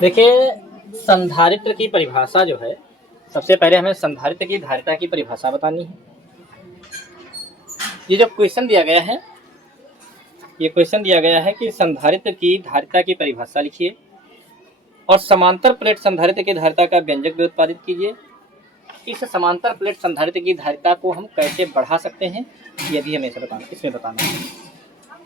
देखिए, संधारित्र की परिभाषा जो है, सबसे पहले हमें संधारित्र की धारिता की परिभाषा बतानी है। ये जो क्वेश्चन दिया गया है, ये क्वेश्चन दिया गया है कि संधारित्र की धारिता की परिभाषा लिखिए और समांतर प्लेट संधारित्र की धारिता का व्यंजक भी उत्पादित कीजिए। इस समांतर प्लेट संधारित्र की धारिता को हम कैसे बढ़ा सकते हैं, ये भी हमें इसमें बताना है।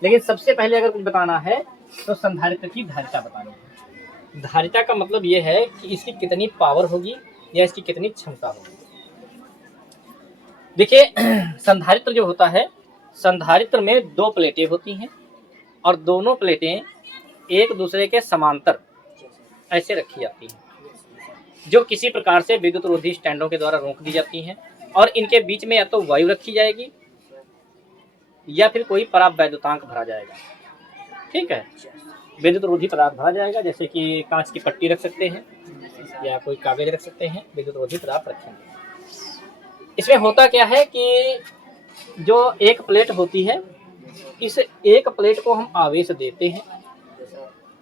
लेकिन सबसे पहले अगर कुछ बताना है तो संधारित्र की धारिता बतानी है। धारिता का मतलब ये है कि इसकी कितनी पावर होगी या इसकी कितनी क्षमता होगी। देखिए, संधारित्र जो होता है, संधारित्र में दो प्लेटें होती हैं और दोनों प्लेटें एक दूसरे के समांतर ऐसे रखी जाती हैं, जो किसी प्रकार से विद्युत रोधी स्टैंडों के द्वारा रोक दी जाती हैं और इनके बीच में या तो वायु रखी जाएगी या फिर कोई परावैद्युतांक भरा जाएगा। ठीक है, विद्युत रोधी पदार्थ भरा जाएगा, जैसे कि कांच की पट्टी रख सकते हैं या कोई कागज रख सकते हैं, विद्युत रोधी पदार्थ रखेंगे। इसमें होता क्या है कि जो एक प्लेट होती है, इस एक प्लेट को हम आवेश देते हैं।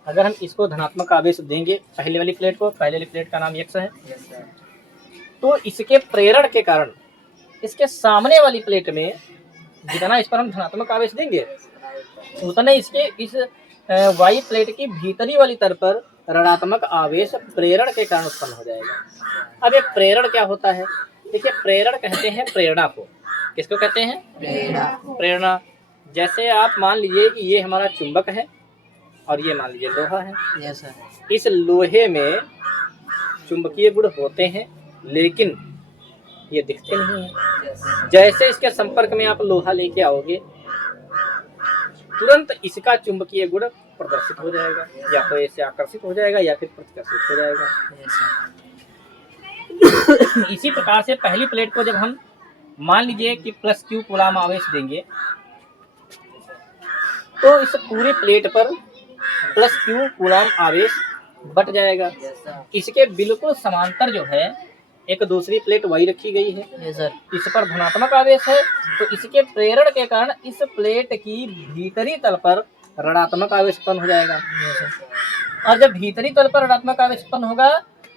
अगर हम इसको धनात्मक आवेश देंगे पहले वाली प्लेट को, पहले वाली प्लेट का नाम x है, तो इसके प्रेरण के कारण इसके सामने वाली प्लेट में जितना इस पर हम धनात्मक आवेश देंगे उतना इसके इस y प्लेट की भीतरी वाली तल पर ऋणात्मक आवेश प्रेरण के कारण उत्पन्न हो जाएगा। अब ये प्रेरण क्या होता है? देखिए, प्रेरण कहते हैं प्रेरणा को। किसको कहते हैं? प्रेरणा। जैसे आप मान लीजिए कि ये हमारा चुंबक है और ये मान लीजिए लोहा है। Yes sir. इस लोहे में चुंबकीय गुण होते हैं लेकिन ये दिखते नहीं हैं। जैसे इसके संपर्क में आप लोहा लेके आओगे, तुरंत इसका चुंबकीय गुण प्रदर्शित हो जाएगा, या तो इससे आकर्षित हो जाएगा या फिर प्रतिकर्षित हो जाएगा। इसी प्रकार से पहली प्लेट को जब हम मान लीजिए कि +Q कूलाम आवेश देंगे, तो इस पूरी प्लेट पर +Q कूलाम आवेश बट जाएगा। इसके बिल्कुल समांतर जो है एक दूसरी प्लेट y रखी गई है। इस पर धनात्मक आवेश है, तो इसके प्रेरण के कारण इस प्लेट की भीतरी तल पर ऋणात्मक आवेश उत्पन्न हो जाएगा। और जब भीतरी तल पर ऋणात्मक आवेश उत्पन्न होगा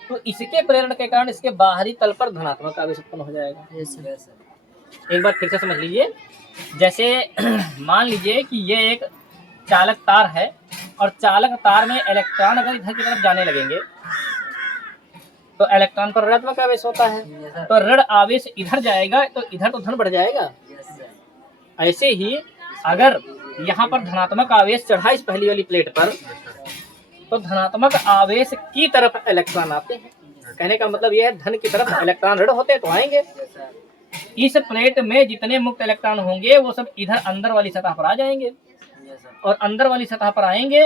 तो इसके प्रेरण के कारण इसके बाहरी तल पर धनात्मक आवेश उत्पन्न हो जाएगा। एक बार फिर से समझ लीजिए। जैसे मान लीजिए कि ये एक चालक तार है और चालक तार में इलेक्ट्रॉन अगर इधर की तरफ जाने लगेंगे तो इलेक्ट्रॉन पर ऋणात्मक आवेश होता है, तो ऋण आवेश इधर जाएगा तो इधर तो धन बढ़ जाएगा। ऐसे ही अगर यहाँ पर धनात्मक आवेश चढ़ा इस पहली वाली प्लेट पर, तो धनात्मक आवेश की तरफ इलेक्ट्रॉन आते हैं। कहने का मतलब यह है धन की तरफ इलेक्ट्रॉन ऋण होते हैं तो आएंगे। इस प्लेट में जितने मुक्त इलेक्ट्रॉन होंगे वो सब इधर अंदर वाली सतह पर आ जाएंगे और अंदर वाली सतह पर आएंगे,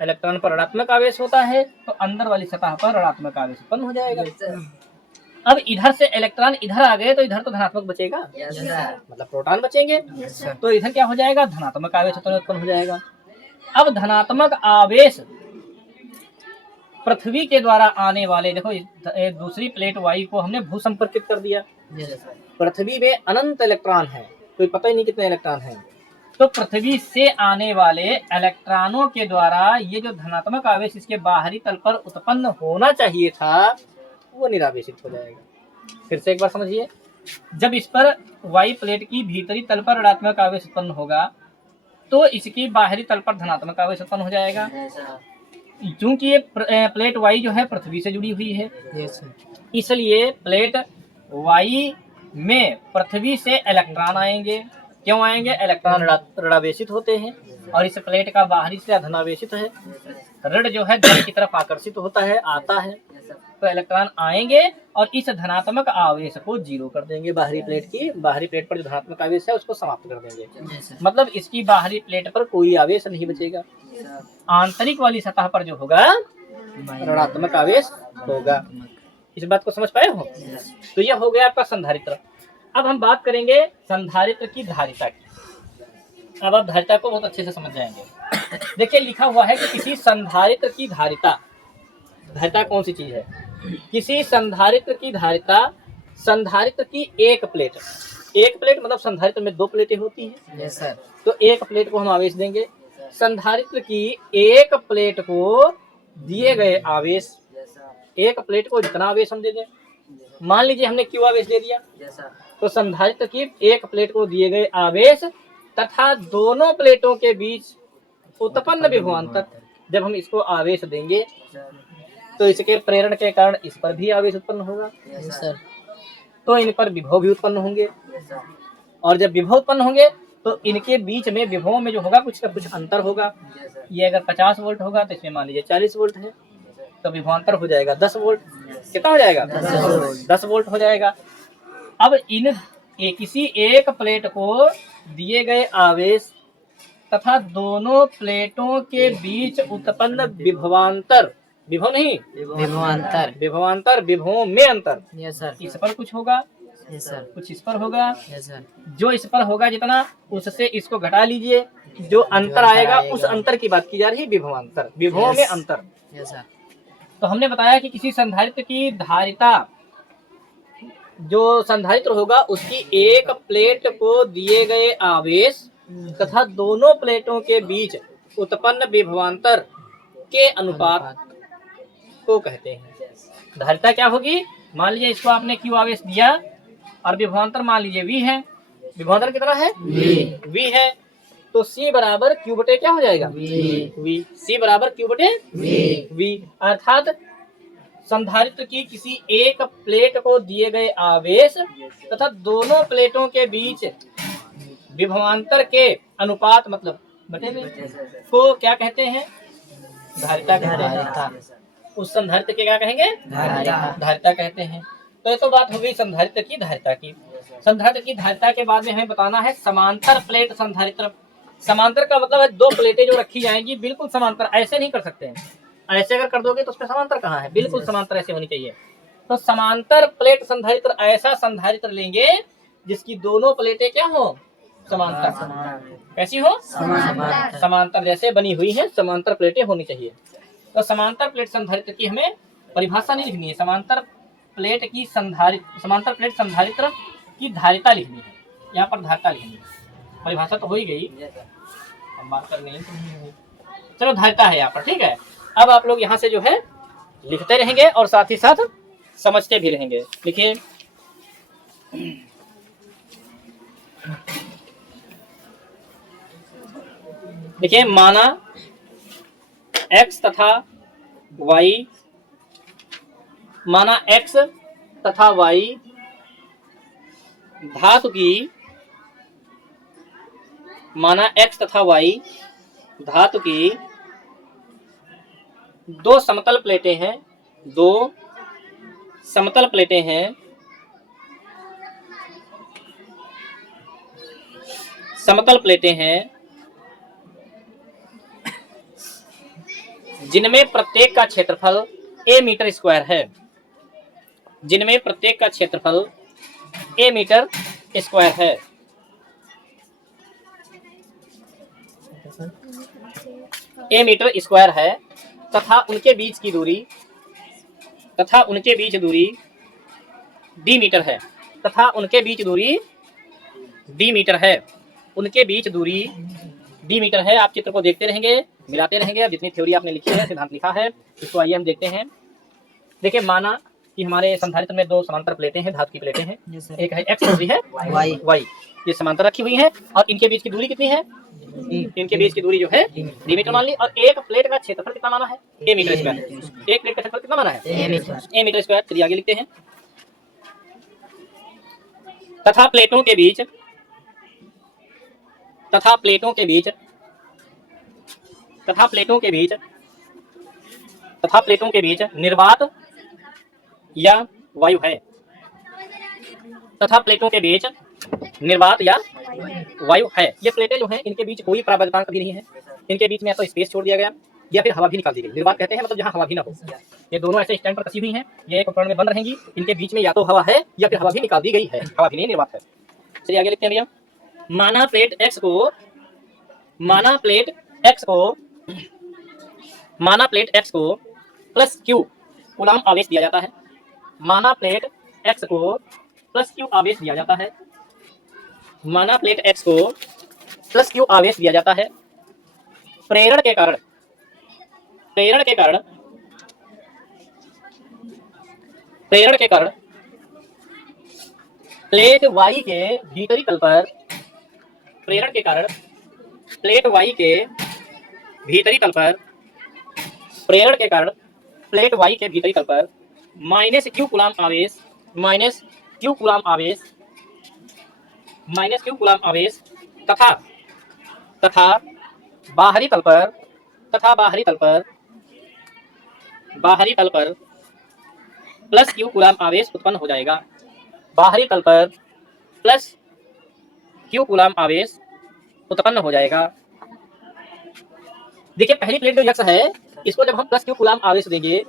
इलेक्ट्रॉन पर ऋणात्मक आवेश होता है तो अंदर वाली सतह पर ऋणात्मक आवेश उत्पन्न हो जाएगा। अब इधर से इलेक्ट्रॉन इधर आ गए तो इधर तो धनात्मक बचेगा, मतलब प्रोटॉन बचेंगे, तो इधर क्या हो जाएगा? धनात्मक आवेश उत्पन्न हो जाएगा। अब धनात्मक आवेश पृथ्वी के द्वारा आने वाले, देखो दूसरी प्लेट y को हमने भू संपर्कित कर दिया। पृथ्वी में अनंत इलेक्ट्रॉन है, कोई पता ही नहीं कितने इलेक्ट्रॉन हैं, तो पृथ्वी से आने वाले इलेक्ट्रॉनों के द्वारा ये जो धनात्मक आवेश इसके बाहरी तल पर उत्पन्न होना चाहिए था वो निरावेशित हो जाएगा। फिर से एक बार समझिए, जब इस पर y प्लेट की भीतरी तल पर ऋणात्मक आवेश उत्पन्न होगा तो इसकी बाहरी तल पर धनात्मक आवेश उत्पन्न हो जाएगा। क्योंकि ये प्लेट y जो है पृथ्वी से जुड़ी हुई है, इसलिए प्लेट y में पृथ्वी से इलेक्ट्रॉन आएंगे। क्यों आएंगे? इलेक्ट्रॉन ऋणावेशित होते हैं और इस प्लेट का बाहरी से धनावेशित है। ऋण जो है धन की तरफ आकर्षित होता है, आता है, तो इलेक्ट्रॉन आएंगे और इस धनात्मक आवेश को जीरो कर देंगे। बाहरी प्लेट पर जो धनात्मक आवेश है उसको समाप्त कर देंगे। मतलब इसकी बाहरी प्लेट पर कोई आवेश नहीं बचेगा, आंतरिक वाली सतह पर जो होगा ऋणात्मक आवेश होगा। इस बात को समझ पाए हो? तो यह हो गया आपका संधारित्र। अब हम बात करेंगे संधारित्र की धारिता की। अब आप धारिता को बहुत अच्छे से समझ जाएंगे। देखिए, लिखा हुआ है कि किसी संधारित्र की धारिता, धारिता कौन सी चीज है? किसी संधारित्र की धारिता, संधारित्र की एक प्लेट मतलब संधारित्र में दो प्लेटें होती हैं। Yes sir. तो एक प्लेट को हम आवेश देंगे। संधारित्र की एक प्लेट को दिए गए आवेश, एक प्लेट को जितना आवेश हम दे दें, मान लीजिए हमने क्यू आवेश दे दिया, तो संधारित्र की एक प्लेट को दिए गए आवेश तथा दोनों प्लेटों के बीच उत्पन्न विभवांतर, जब हम इसको आवेश देंगे तो इसके प्रेरण के कारण इस पर भी आवेश उत्पन्न होगा, तो इन पर विभव भी उत्पन्न होंगे, और जब विभव उत्पन्न होंगे तो इनके बीच में विभवों में जो होगा कुछ का कुछ अंतर होगा। ये अगर 50 वोल्ट होगा तो इसमें मान लीजिए 40 वोल्ट है, तो विभवांतर हो जाएगा 10 वोल्ट। कितना हो जाएगा? 10 वोल्ट हो जाएगा। अब किसी एक प्लेट को दिए गए आवेश तथा दोनों प्लेटों के बीच उत्पन्न विभवांतर, विभव नहीं विभवांतर, विभवांतर, विभवों में अंतर, यस सर, इस पर कुछ होगा, यस सर, कुछ इस पर होगा, यस सर, जो इस पर होगा जितना उससे इसको घटा लीजिए, जो अंतर आएगा उस अंतर की बात की जा रही है, विभवांतर, विभवों में अंतर। Yes sir. तो हमने बताया कि किसी संधारित्र की धारिता, जो संधारित्र होगा उसकी एक प्लेट को दिए गए आवेश तथा दोनों प्लेटों के बीच उत्पन्न विभवांतर के अनुपात को कहते हैं। धारिता क्या होगी? मान लीजिए इसको आपने क्यू आवेश दिया और विभवांतर मान लीजिए V है, विभवांतर कितना है? V है, तो C बराबर Q बटे क्या हो जाएगा? V। C बराबर Q बटे V, अर्थात संधारित्र की किसी एक प्लेट को दिए गए आवेश तथा दोनों प्लेटों के बीच विभवांतर के अनुपात, मतलब बटे में, को क्या कहते हैं? धारिता कहते हैं। उस संधारित्र के क्या कहेंगे? धारिता कहते हैं। तो ये तो बात हो गई संधारित्र की धारिता की। संधारित्र की धारिता के बाद में हमें बताना है समांतर प्लेट संधारित्र। समांतर का मतलब है दो प्लेटें जो रखी जाएंगी बिल्कुल समांतर, ऐसे नहीं कर सकते हैं, ऐसे अगर कर दोगे तो उसमें समांतर कहाँ है? बिल्कुल समांतर ऐसे होनी चाहिए। तो समांतर प्लेट संधारित्र, ऐसा संधारित्र लेंगे जिसकी दोनों प्लेटें क्या हो? समांतर। कैसी हो? समांतर, जैसे बनी हुई है समांतर प्लेटें होनी चाहिए। तो समांतर प्लेट संधारित्र की हमें परिभाषा नहीं लिखनी है, समांतर प्लेट संधारित्र की धारिता लिखनी है। यहाँ पर धारिता लिखनी है, परिभाषा तो हो ही गई, हम बात कर रहे हैं। चलो धारिता है यहाँ पर, ठीक है। अब आप लोग यहाँ से जो है लिखते रहेंगे और साथ ही साथ समझते भी रहेंगे। लिखिए, देखिए, माना x तथा y, माना x तथा y धातु की, माना x तथा y धातु की दो समतल प्लेटें हैं, दो समतल प्लेटें हैं, समतल प्लेटें हैं जिनमें प्रत्येक का क्षेत्रफल a मीटर स्क्वायर है, जिनमें प्रत्येक का क्षेत्रफल a मीटर स्क्वायर है। a मीटर स्क्वायर है तथा उनके बीच की दूरी, तथा उनके बीच दूरी d मीटर है, तथा उनके बीच दूरी d मीटर है, उनके बीच दूरी d मीटर है। आप चित्र को देखते रहेंगे, मिलाते रहेंगे। अब जितनी थ्योरी आपने लिखी है, सिद्धांत लिखा है, इसको आइए हम देखते हैं। देखिए, माना कि हमारे संधारित्र में दो समांतर प्लेटें हैं, धातु की प्लेटें हैं, एक है x, दूसरी है y। ये समांतर रखी हुई है और इनके बीच की दूरी कितनी है? इनके बीच की दूरी जो है d मीटर मान ली, और एक प्लेट का क्षेत्रफल कितना माना है? a metre square. एक प्लेट का क्षेत्रफल कितना माना है? a metre square. चलिए आगे लिखते हैं। तथा प्लेटों के बीच, तथा प्लेटों के बीच, तथा प्लेटों के बीच, तथा प्लेटों के बीच निर्वात या वायु है, तथा प्लेटों के बीच निर्वात या वायु है। ये प्लेटें जो हैं इनके बीच कोई प्रावधान भी नहीं है, इनके बीच में या तो स्पेस छोड़ दिया गया या फिर हवा भी निकाल दी गई। निर्वात कहते हैं मतलब जहाँ हवा भी ना हो। ये दोनों ऐसे स्टैंड पर कसी हुई हैं, ये एक उपकरण में बंद रहेंगी, इनके बीच में या तो हवा है या फिर हवा भी निकाल दी गई है, हवा भी नहीं, निर्वात है। चलिए आगे लिखते हैं भैया। माना प्लेट x को, माना प्लेट x को, माना प्लेट x को प्लस q कूलम आवेश दिया जाता है, माना प्लेट x को प्लस q आवेश दिया जाता है, माना प्लेट x को प्लस q आवेश दिया जाता है। प्रेरण के कारण, प्रेरण के कारण प्रेरण के कारण प्लेट वाई के भीतरी तल पर, प्रेरण के कारण प्लेट वाई के भीतरी तल पर, प्रेरण के कारण प्लेट वाई के भीतरी तल पर माइनस क्यू कूलाम आवेश, माइनस क्यू कूलाम आवेश, माइनस क्यू कूलाम आवेश तथा तथा बाहरी तल पर, तथा बाहरी तल पर, बाहरी तल पर प्लस क्यू कूलाम आवेश उत्पन्न हो जाएगा। बाहरी तल पर प्लस क्यू कूलाम आवेश उत्पन्न हो जाएगा। देखिए पहली प्लेट जो यक्ष है, इसको जब हम प्लस क्यू कूलाम आवेश देंगे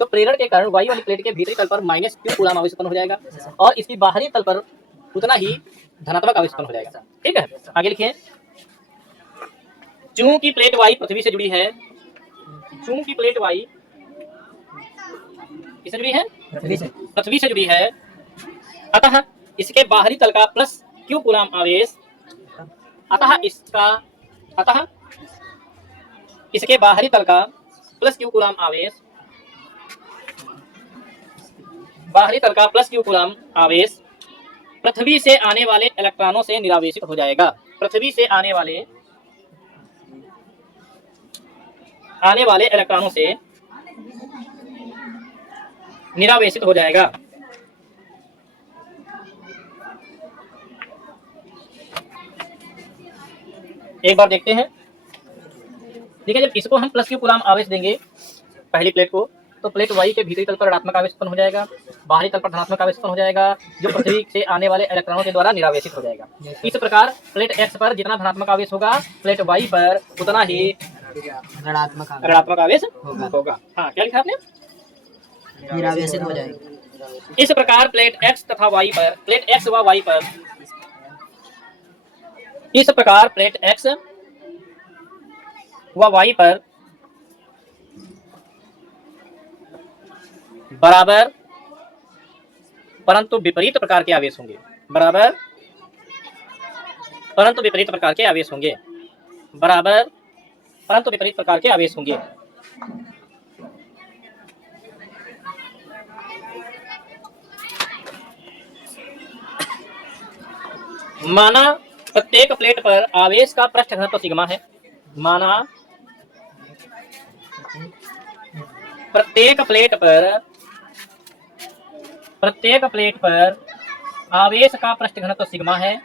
तो प्रेरण के कारण वाई वाली प्लेट के भीतरी तल पर माइनस क्यू कूलाम आवेश उत्पन्न हो जाएगा और इसकी बाहरी तल पर उतना ही धनात्मक आवेश उत्पन्न हो जाएगा। ठीक है, आगे लिखिए। चूंकि प्लेट वाई पृथ्वी से जुड़ी है, चूंकि प्लेट वाई किससे जुड़ी है? पृथ्वी से जुड़ी है, अतः इसके बाहरी तल का प्लस क्यू कूलाम आवेश, अतः इसके बाहरी तल का प्लस क्यू कूलाम आवेश, बाहरी तल का प्लस क्यू कूलाम आवेश पृथ्वी से आने वाले इलेक्ट्रॉनों से निरावेशित हो जाएगा। पृथ्वी से आने वाले इलेक्ट्रॉनों से निरावेशित हो जाएगा। एक बार देखते हैं। देखिए जब इसको हम प्लस क्यू कूलाम आवेश देंगे पहली प्लेट को, तो प्लेट वाई के भीतरी तल पर ऋणात्मक आवेश उत्पन्न हो जाएगा, बाहरी तल पर धनात्मक आवेश उत्पन्न हो जाएगा, जो पृथ्वी से आने वाले इलेक्ट्रॉनों के द्वारा निरावेशित हो जाएगा। इस प्रकार प्लेट एक्स पर जितना धनात्मक आवेश होगा, प्लेट वाई पर उतना ही ऋणात्मक आवेश होगा। हाँ, क्या लिखा आपने? निरावेशित हो जाएगा। इस प्रकार प्लेट एक्स तथा वाई पर, प्लेट एक्स व वाई पर, इस प्रकार प्लेट एक्स व वाई पर बराबर परंतु विपरीत प्रकार के आवेश होंगे। बराबर परंतु विपरीत प्रकार के आवेश होंगे। बराबर परंतु विपरीत प्रकार के आवेश होंगे। माना प्रत्येक प्लेट पर आवेश का पृष्ठ घनत्व सिग्मा है। माना प्रत्येक प्लेट पर आवेश का पृष्ठ घनत्व सिग्मा है।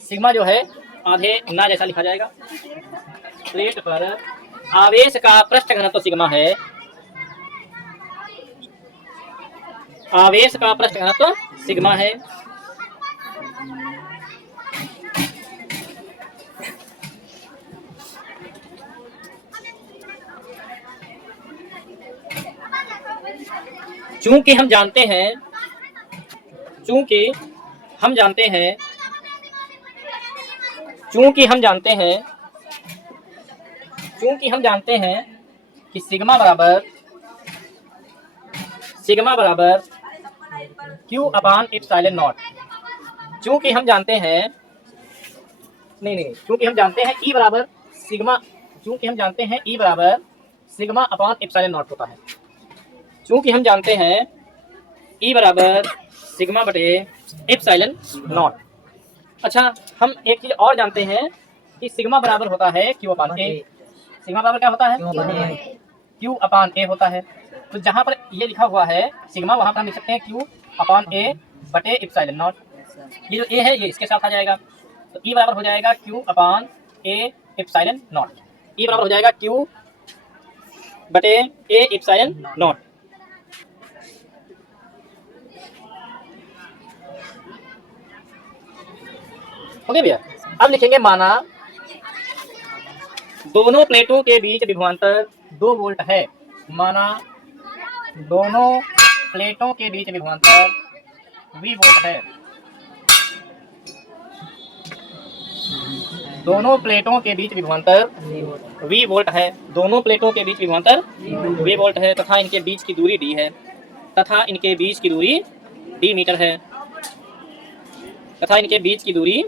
सिग्मा जो है आधे ना जैसा लिखा जाएगा। प्लेट पर आवेश का पृष्ठ घनत्व सिग्मा है। आवेश का पृष्ठ घनत्व सिग्मा है। चूंकि हम जानते हैं कि सिग्मा बराबर क्यू अपान एप्सिलॉन नॉट। चूंकि हम जानते हैं ई बराबर सिग्मा, चूंकि हम जानते हैं ई बराबर सिग्मा अपान एप्सिलॉन नॉट होता है। चूंकि हम जानते हैं ई बराबर सिग्मा बटे एप्सिलॉन नॉट। अच्छा, हम एक चीज और जानते हैं कि सिग्मा बराबर होता है क्यू अपान ए। सिग्मा बराबर क्या होता है? क्यू अपान ए होता है। तो जहां पर ये लिखा हुआ है सिग्मा, वहां पर हम लिख सकते हैं क्यू अपान ए बटे एप्सिलॉन नॉट। ये जो ए है ये इसके साथ आ जाएगा, तो ई बराबर हो जाएगा Q upon A epsilon naught. E बराबर हो जाएगा क्यू बटे ए एप्सिलॉन नॉट। ओके भैया, अब लिखेंगे माना दोनों प्लेटों के बीच विभवांतर 2 वोल्ट है। माना दोनों प्लेटों के बीच विभवांतर V वोल्ट है। दोनों प्लेटों के बीच विभवांतर V वोल्ट है। दोनों प्लेटों के बीच विभवांतर V वोल्ट है तथा इनके बीच की दूरी D है। तथा इनके बीच की दूरी D मीटर है। तथा इनके बीच की दूरी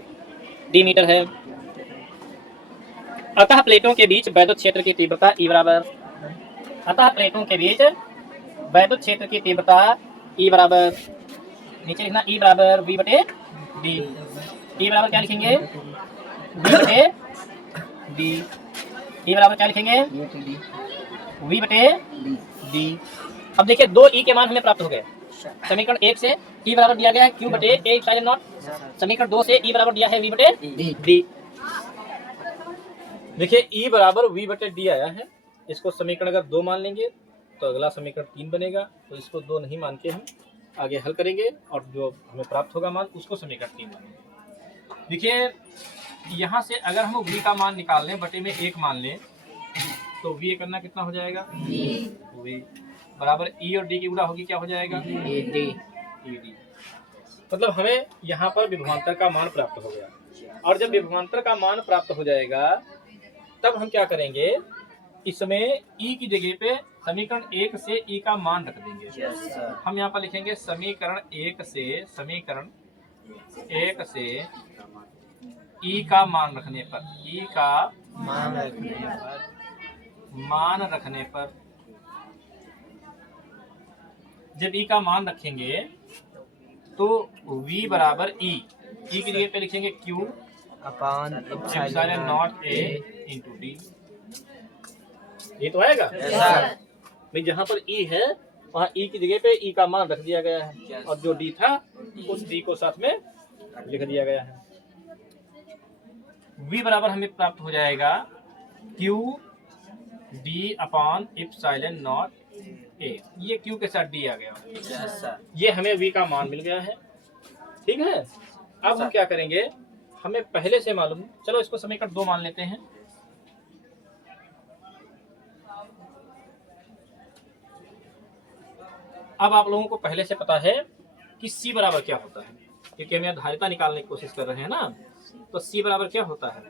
D मीटर है। अतः प्लेटों के बीच वैद्युत क्षेत्र की तीव्रता E बराबर, अतः प्लेटों के बीच वैद्युत क्षेत्र की तीव्रता ई बराबर, नीचे लिखना ई बराबर वी बटे डी। ई बराबर क्या लिखेंगे, वी बटे डी। ई बराबर क्या लिखेंगे, वी बटे डी। अब देखिए दो ई के मान हमें प्राप्त हो गए। समीकरण 1 से ई बराबर दिया गया है क्यू बटे ए इप्सिलॉन नॉट। समीकरण 2 से ई बराबर दिया है वी बटे डी। देखिए ई बराबर वी बटे डी आया है। इसको समीकरण अगर 2 मान लेंगे तो अगला समीकरण 3 बनेगा। तो इसको 2 नहीं मान के हम आगे हल करेंगे और जो हमें प्राप्त होगा मान उसको समीकरण 3 मानेंगे। देखिए यहाँ से अगर हम v का मान निकाल लें, बटे में 1 मान लें, तो v करना कितना हो जाएगा, v बराबर e और d की गुणा होगी, क्या हो जाएगा, ed। मतलब हमें यहाँ पर विभवांतर का मान प्राप्त हो गया। और जब विभवांतर का मान प्राप्त हो जाएगा तब हम क्या करेंगे, इसमें e की जगह पे समीकरण 1 से e का मान रख देंगे। हम यहाँ पर लिखेंगे समीकरण 1 से e का मान रखने पर, e का मान रखने पर जब e का मान रखेंगे तो v बराबर e की जगह पे लिखेंगे q upon epsilon not a into D. ये तो आएगा भाई, जहाँ पर e है वहाँ e की जगह पे e का मान रख दिया गया है और जो d था उस d को साथ में लिख दिया गया है। v बराबर हमें प्राप्त हो जाएगा q d upon epsilon not a। ये q के साथ d आ गया, ये हमें v का मान मिल गया है। ठीक है, अब हम क्या करेंगे, हमें पहले से मालूम, चलो इसको समीकरण 2 मान लेते हैं। अब आप लोगों को पहले से पता है कि c बराबर क्या होता है, क्योंकि हम यहाँ धारिता निकालने की कोशिश कर रहे हैं ना। तो c बराबर क्या होता है,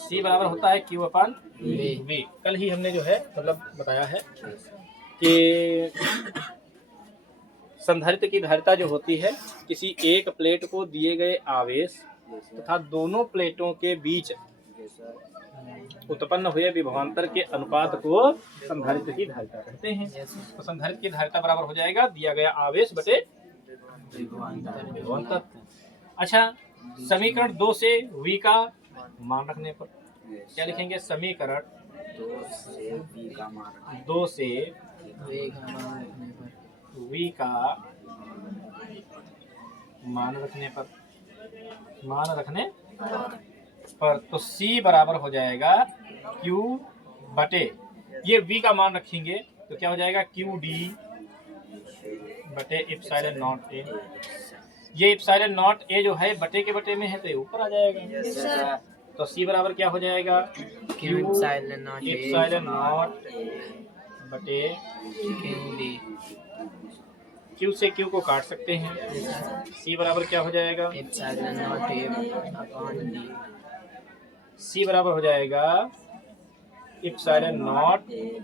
c बराबर होता है q अपान v। कल ही हमने जो है मतलब बताया है कि संधारित्र की धारिता जो होती है, किसी एक प्लेट को दिए गए आवेश तथा दोनों प्लेटों के बीच उत्पन्न हुए विभवांतर के अनुपात को संधारित्र की धारिता कहते हैं। तो संधारित्र की धारिता बराबर हो जाएगा दिया गया आवेश बटे विभवांतर। अच्छा, समीकरण 2 से v का मान रखने पर क्या लिखेंगे, समीकरण 2 से v का मान रखने पर तो c बराबर हो जाएगा q बटे, ये v का मान रखेंगे तो क्या हो जाएगा q d बटे एप्सिलॉन नॉट a। ये एप्सिलॉन नॉट a जो है बटे के बटे में है तो ये ऊपर आ जाएगा। तो c बराबर क्या हो जाएगा, q एप्सिलॉन नॉट बटे q से q को काट सकते हैं। c बराबर क्या हो जाएगा, c बराबर हो जाएगा epsilon not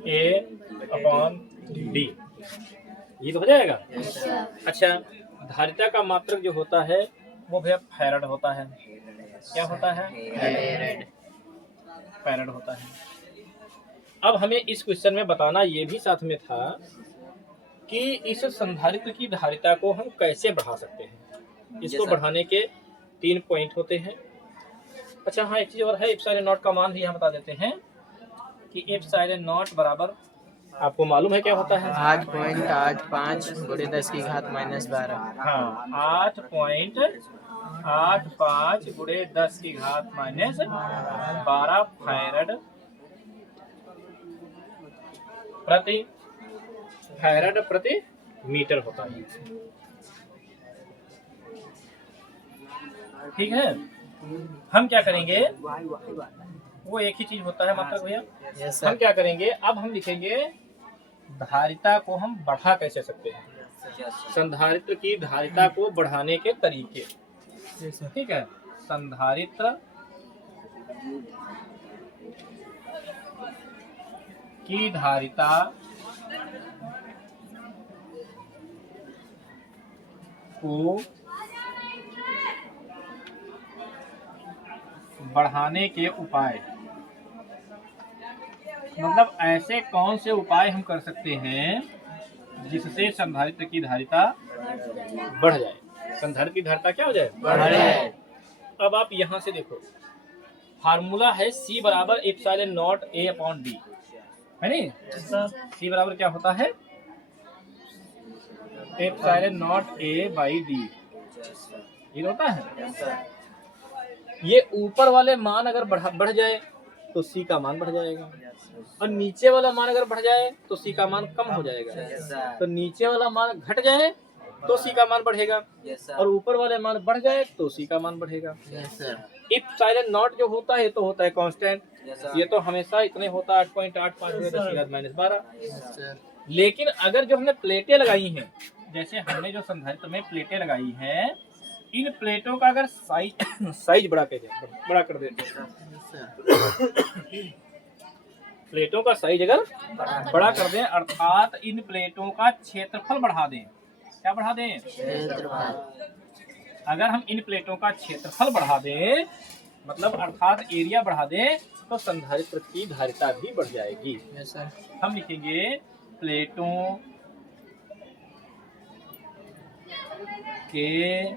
a upon d। ये तो हो जाएगा। अच्छा, धारिता का मात्रक जो होता है वो भैया फैराड होता है। क्या होता है, फैराड होता है। अब हमें इस क्वेश्चन में बताना ये भी साथ में था कि इस संधारित्र की धारिता को हम कैसे बढ़ा सकते हैं। इसको बढ़ाने के 3 पॉइंट होते हैं। अच्छा हाँ, एक चीज और है, एप्सिलॉन नॉट का मान भी हम बता देते हैं कि एप्सिलॉन नॉट बराबर आपको मालूम है क्या होता है, 8.85 गुणे 10 की घात -12। हाँ, 8.85 गुणे 10 की घात -12 फैराड प्रति मीटर होता है। ठीक है, हम क्या करेंगे, वो एक ही चीज होता है मतलब भैया। हम क्या करेंगे, अब हम लिखेंगे धारिता को हम बढ़ा कैसे सकते हैं, संधारित्र की धारिता को बढ़ाने के तरीके। ठीक है, संधारित्र की धारिता को बढ़ाने के उपाय। मतलब ऐसे कौन से उपाय हम कर सकते हैं जिससे संधारित्र की धारिता बढ़ जाए, संधारित्र की धारिता क्या हो जाए, बढ़ जाए। अब आप यहाँ से देखो, फार्मूला है C बराबर epsilon not A upon D, है नहीं? C बराबर क्या होता है, epsilon not A by D, ये होता है। ये ऊपर वाले मान अगर बढ़ जाए तो C का मान बढ़ जाएगा, और नीचे वाला मान अगर बढ़ जाए तो C का मान कम हो जाएगा। तो नीचे वाला मान घट जाए तो C का मान बढ़ेगा, और ऊपर वाले मान बढ़ जाए तो C का मान बढ़ेगा। एप्सिलॉन नॉट जो होता है तो होता है कांस्टेंट, ये तो हमेशा इतने होता है 8.85 लेकिन अगर जो हमने प्लेटें लगाई हैं, जैसे हमने जो संधारित्र में प्लेटें लगाई हैं, इन प्लेटों का अगर साइज बड़ा कर देते प्लेटों का साइज अगर बड़ा कर दें, अर्थात इन प्लेटों का क्षेत्रफल बढ़ा दें। क्या बढ़ा दें? क्षेत्रफल। अगर हम इन प्लेटों का क्षेत्रफल बढ़ा दें, मतलब अर्थात एरिया बढ़ा दें, तो संधारित्र की धारिता भी बढ़ जाएगी। हम लिखेंगे प्लेटों के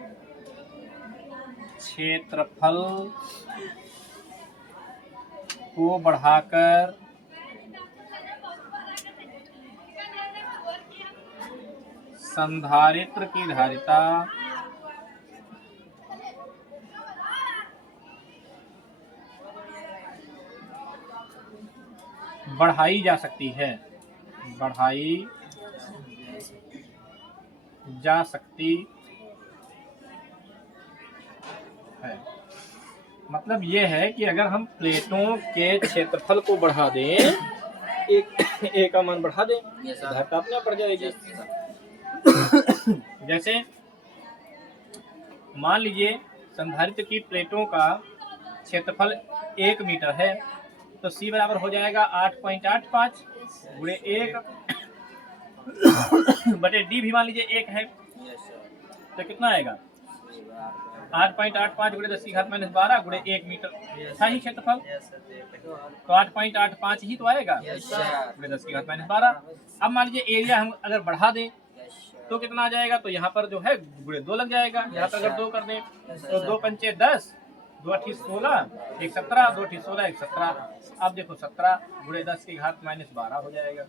क्षेत्रफल को बढ़ाकर संधारित्र की धारिता बढ़ाई जा सकती है, बढ़ाई जा सकती है। मतलब ये है कि अगर हम प्लेटों के क्षेत्रफल को बढ़ा दें, एक का मान बढ़ा दें, धारिता अपने आप बढ़ जाएगी। जैसे मान लीजिए संधारित्र की प्लेटों का क्षेत्रफल 1 मीटर है, तो C बराबर हो जाएगा 8.85 गुणे 1 बटे D भी मान लीजिए 1 है, तो कितना आएगा 8.85 गुणे 10 की घात माइनस 12 गुणे 1 मीटर था ही क्षेत्रफल, तो 8.85 ही तो आएगा गुणे 10 की घात माइनस 12। अब मान लीजिए एरिया हम अगर बढ़ा दें तो कितना आ जाएगा, तो यहाँ पर जो है गुणे 2 लग जाएगा, यहाँ पर अगर 2 कर दें तो 2 पंचे 10, 2 अठी 16, 1 17, 2 अठी 16, 1 17। अब देखो 17 गुणे 10 की घात माइनस 12 हो जाएगा।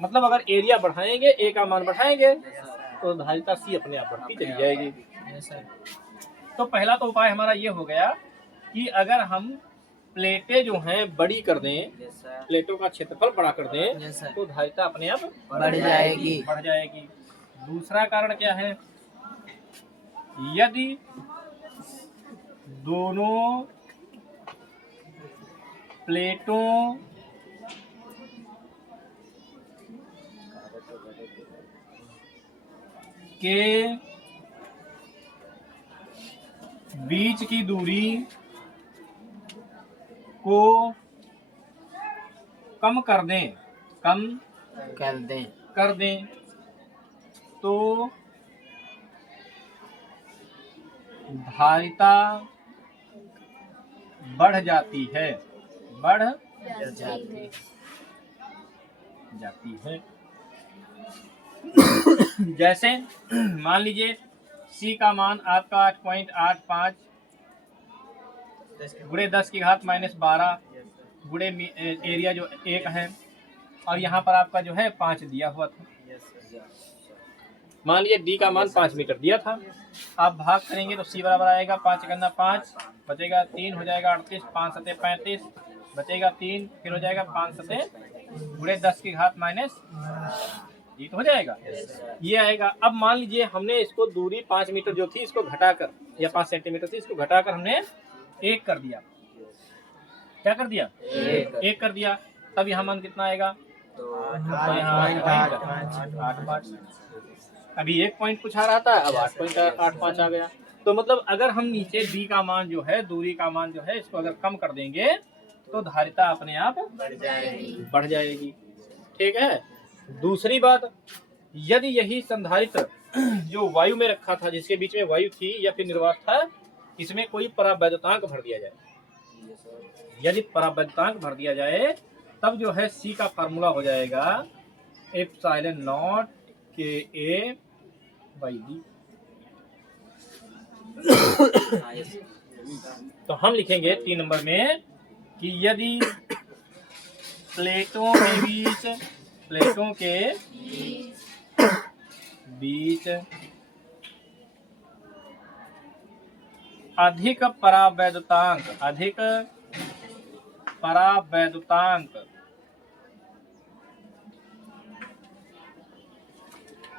मतलब अगर एरिया बढ़ाएंगे, ए का मान बढ़ाएंगे, तो धारिता C अपने आप बढ़ती चली जाएगी। तो पहला तो उपाय हमारा ये हो गया कि अगर हम प्लेटें जो हैं बड़ी कर दें, प्लेटों का क्षेत्रफल बड़ा कर दें, तो धारिता अपने आप बढ़ जाएगी। दूसरा कारण क्या है, यदि दोनों प्लेटों के बीच की दूरी को कम कर दें तो धारिता बढ़ जाती है, जैसे मान लीजिए C का मान आपका 8.85 गुणे 10 की घात माइनस 12 गुणे एरिया जो 1 है, और यहाँ पर आपका जो है 5 दिया हुआ था। मान लीजिए D का मान 5 मीटर दिया था, आप भाग करेंगे तो C बराबर आएगा 5 गन्ना 5, बचेगा 3 हो जाएगा 38, 5 सते 35, बचेगा 3, फिर हो जाएगा 5 सते गुणे 10 की घात माइनस, ये तो हो जाएगा, ये आएगा। अब मान लीजिए हमने इसको दूरी 5 मीटर जो थी इसको घटाकर, या 5 सेंटीमीटर थी, इसको घटाकर हमने 1 कर दिया। क्या कर दिया? 1 कर दिया। तब यहाँ मान कितना आएगा? अभी 1 पॉइंट पूछा रहा था, अब 8.85 आ गया। तो मतलब अगर हम नीचे डी का मान जो है, दूरी का मान जो है, इसको अगर कम कर देंगे तो धारिता अपने आप बढ़ जाएगी। ठीक है। दूसरी बात, यदि यही संधारित्र जो वायु में रखा था, जिसके बीच में वायु थी या फिर निर्वात था, इसमें कोई परावैद्युतांक भर दिया जाए, यदि परावैद्युतांक भर दिया जाए तब जो है सी का फार्मूला हो जाएगा एप्सिलॉन नॉट के ए बाई बी। तो हम लिखेंगे 3 नंबर में कि यदि प्लेटों के बीच अधिक परावैद्युतांक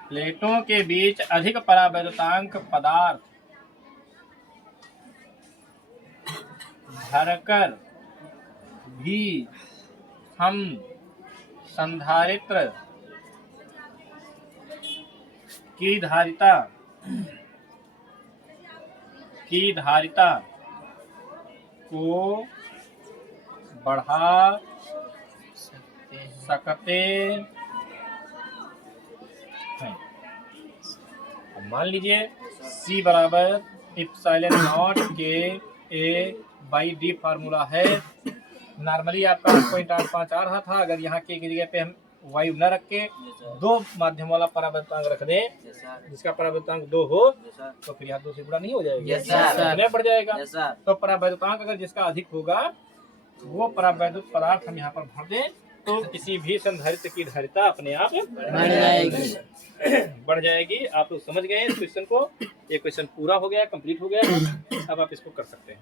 प्लेटों के बीच अधिक परावैद्युतांक पदार्थ भरकर भी हम संधारित्र की धारिता को बढ़ा सकते हैं। अब मान लीजिए C बराबर एप्सिलॉन नॉट के ए बाई डी फार्मूला है। नॉर्मली आपका 8.85 आ रहा था, अगर यहाँ के जगह पे हम वायु न रख के 2 माध्यम वाला परावैद्युतांक रख दें, जिसका परावैद्युतांक 2 हो, तो फिर यहाँ 2 से गुणा नहीं हो जाएगा, नहीं बढ़ जाएगा। तो परावैद्युतांक अगर जिसका अधिक होगा वो परावैद्युत पदार्थ हम यहाँ पर भर दें, तो किसी भी संधारित्र की धारिता अपने आप बढ़ जाएगी। आप लोग समझ गए इस क्वेश्चन को। ये क्वेश्चन पूरा हो गया, कंप्लीट हो गया। अब आप इसको कर सकते हैं।